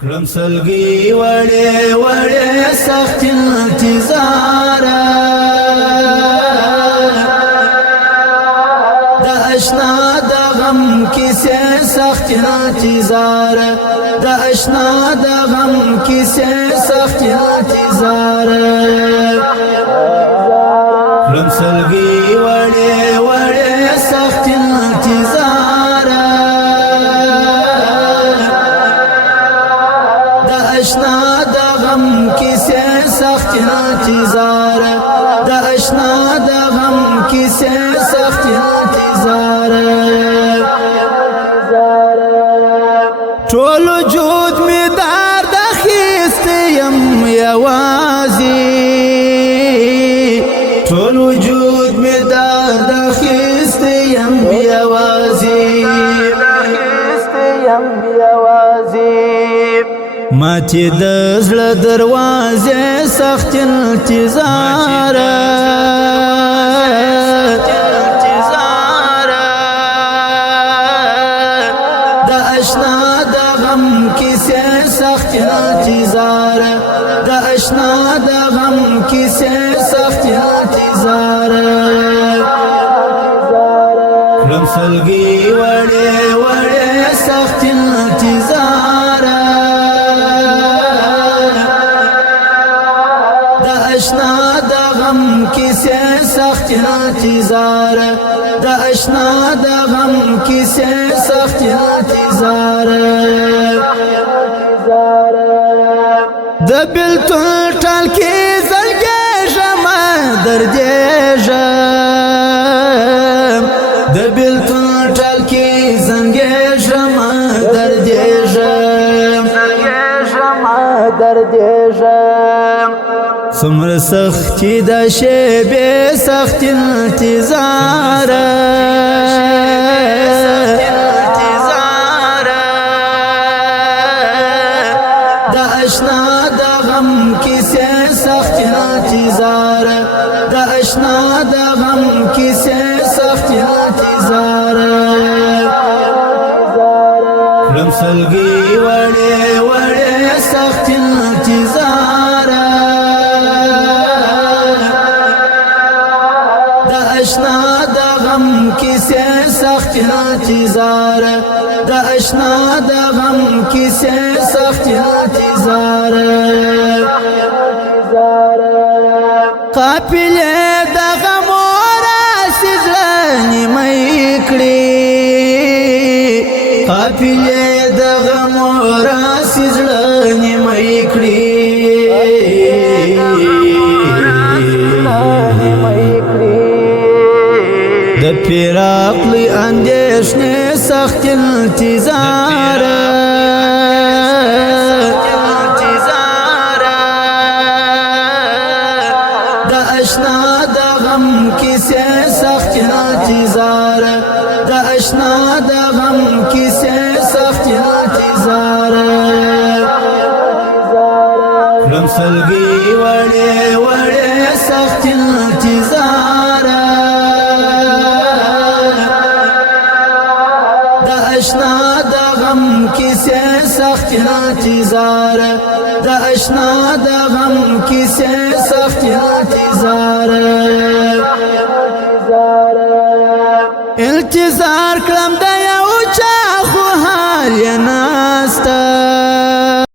کړم سلګي وړې وړې سخت انتظار د اشنا د غم کیسه سخت انتظار د اشنا د غم کیسه سخت انتظار کړم سلګي وړې وړې سخت انتظار اشنا د غم کیسه سخت انتظار د اشنا د غم کیسه سخت انتظار ټول وجود می درد اخیسته یم یوازې ټول وجود می درد اخیسته یم یوازې ماتی د زړه دروازه سخت انتظار د اشنا د غم کیسه سخت انتظار د اشنا د غم کیسه سخت انتظار کړم سلګي وړې وړې سخت انتظار اشنا د غم کیسه سخت انتظار د اشنا د غم کیسه سخت انتظار د بلتون ټال کې زلګېږم دردېږم د بلتون ټال کې زنګېږم دردېږم څومره سختي د شیبې سخت انتظار د اشنا د غم کیسه سخت انتظار د اشنا د غم کیسه سخت انتظار کړم سلګي وړې وړې سخت انتظار اشنا د غم کیسه سخت انتظار د اشنا د غم کیسه سخت انتظار قافلې د غم راسي ځلني مې کړې قافلې د غم راسي ځلني مې کړې د فراق لی اندیشنې سخت انتظار د اشنا د غم کیسه سخت انتظار د اشنا د غم کیسه سخت انتظار کړم سلګي وړې وړې سخت انتظار اشنا د غم کیسه سخت انتظار د اشنا د غم کیسه سخت انتظار انتظار کړم د یو چا خو حال یې نسته